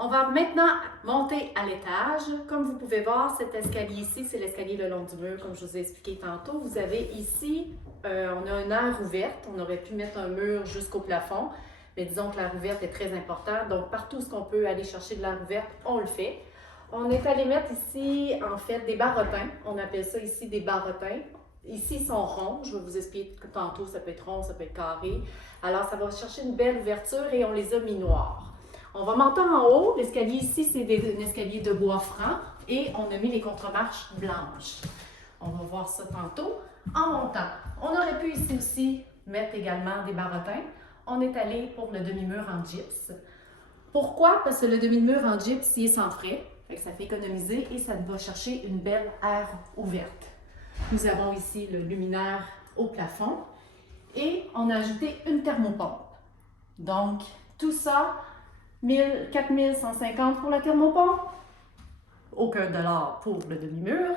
On va maintenant monter à l'étage. Comme vous pouvez voir, cet escalier ici, c'est l'escalier le long du mur, comme je vous ai expliqué tantôt. Vous avez ici, on a une aire ouverte. On aurait pu mettre un mur jusqu'au plafond, mais disons que l'air ouverte est très importante. Donc, partout où on peut aller chercher de l'air ouverte, on le fait. On est allé mettre ici, en fait, des barretins. On appelle ça ici des barretins. Ici, ils sont ronds. Je vais vous expliquer tantôt, ça peut être rond, ça peut être carré. Alors, ça va chercher une belle ouverture et on les a mis noirs. On va monter en haut. L'escalier ici, c'est un escalier de bois franc et on a mis les contre-marches blanches. On va voir ça tantôt en montant. On aurait pu ici aussi mettre également des barretins. On est allé pour le demi-mur en gyps. Pourquoi? Parce que le demi-mur en gyps, il est sans frais. Ça fait économiser et ça va chercher une belle aire ouverte. Nous avons ici le luminaire au plafond et on a ajouté une thermopompe. Donc, tout ça, 4150 pour la thermopompe, aucun dollar pour le demi-mur,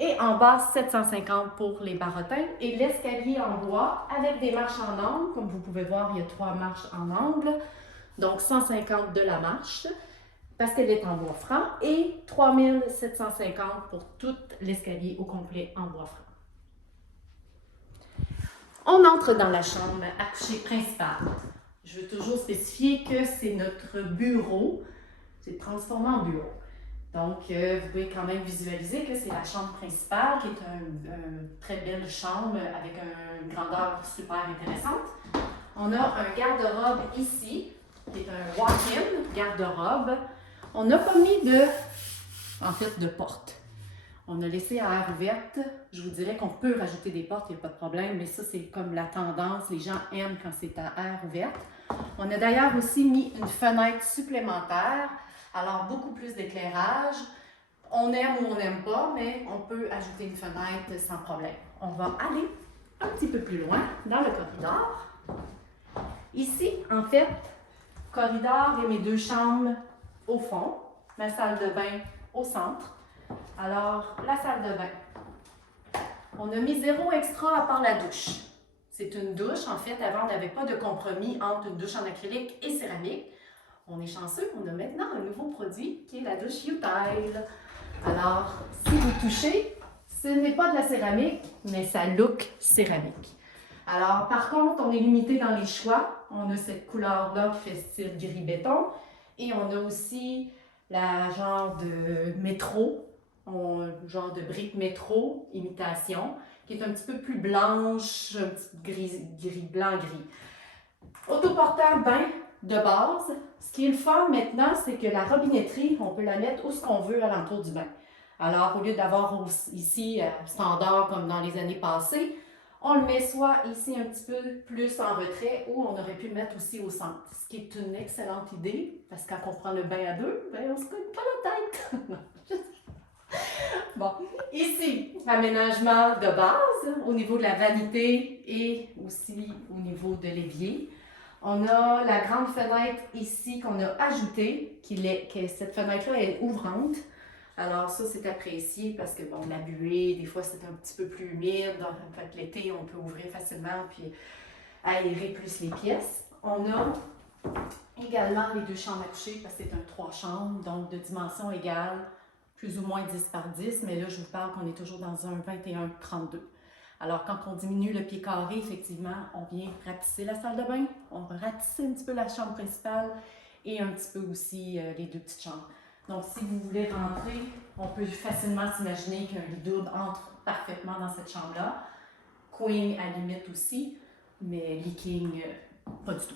et en bas, 750 pour les barretins et l'escalier en bois avec des marches en angle. Comme vous pouvez voir, il y a 3 marches en angle, donc 150 de la marche parce qu'elle est en bois franc et 3750 pour tout l'escalier au complet en bois franc. On entre dans la chambre à coucher principale. Je veux toujours spécifier que c'est notre bureau. C'est transformé en bureau. Donc, vous pouvez quand même visualiser que c'est la chambre principale, qui est une très belle chambre avec une grandeur super intéressante. On a un garde-robe ici, qui est un walk-in garde-robe. On n'a pas mis de porte. On a laissé à air ouverte. Je vous dirais qu'on peut rajouter des portes, il n'y a pas de problème, mais ça, c'est comme la tendance. Les gens aiment quand c'est à air ouverte. On a d'ailleurs aussi mis une fenêtre supplémentaire, alors beaucoup plus d'éclairage. On aime ou on n'aime pas, mais on peut ajouter une fenêtre sans problème. On va aller un petit peu plus loin dans le corridor. Ici, en fait, corridor et mes 2 chambres au fond, ma salle de bain au centre. Alors, la salle de bain. On a mis 0 extra à part la douche. C'est une douche, en fait, avant, on n'avait pas de compromis entre une douche en acrylique et céramique. On est chanceux, on a maintenant un nouveau produit qui est la douche U-Tile. Alors, si vous touchez, ce n'est pas de la céramique, mais ça look céramique. Alors, par contre, on est limité dans les choix. On a cette couleur-là qui fait style gris-béton. Et on a aussi la genre de métro, genre de brique métro, imitation, qui est un petit peu plus blanche, un petit gris, blanc-gris. Autoportant bain de base. Ce qui est le fun maintenant, c'est que la robinetterie, on peut la mettre où ce qu'on veut à l'entour du bain. Alors, au lieu d'avoir ici standard comme dans les années passées, on le met soit ici un petit peu plus en retrait ou on aurait pu le mettre aussi au centre. Ce qui est une excellente idée parce que quand on prend le bain à 2, ben on se cogne pas la tête. Bon, ici, aménagement de base au niveau de la vanité et aussi au niveau de l'évier. On a la grande fenêtre ici qu'on a ajoutée, que cette fenêtre-là est ouvrante. Alors ça, c'est apprécié parce que, bon, la buée, des fois, c'est un petit peu plus humide. Donc, en fait, l'été, on peut ouvrir facilement puis aérer plus les pièces. On a également les 2 chambres à coucher parce que c'est un 3 chambres, donc de dimension égale, plus ou moins 10 par 10. Mais là, je vous parle qu'on est toujours dans un 21-32. Alors, quand on diminue le pied carré, effectivement, on vient ratisser la salle de bain, on va ratisser un petit peu la chambre principale et un petit peu aussi les 2 petites chambres. Donc, si vous voulez rentrer, on peut facilement s'imaginer qu'un lit double entre parfaitement dans cette chambre-là. Queen à la limite aussi, mais lit king, pas du tout.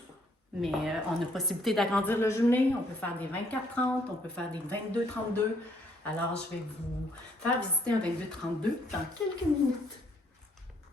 Mais on a possibilité d'agrandir le jumelé, on peut faire des 24-30, on peut faire des 22-32. Alors, je vais vous faire visiter un 22-32 dans quelques minutes.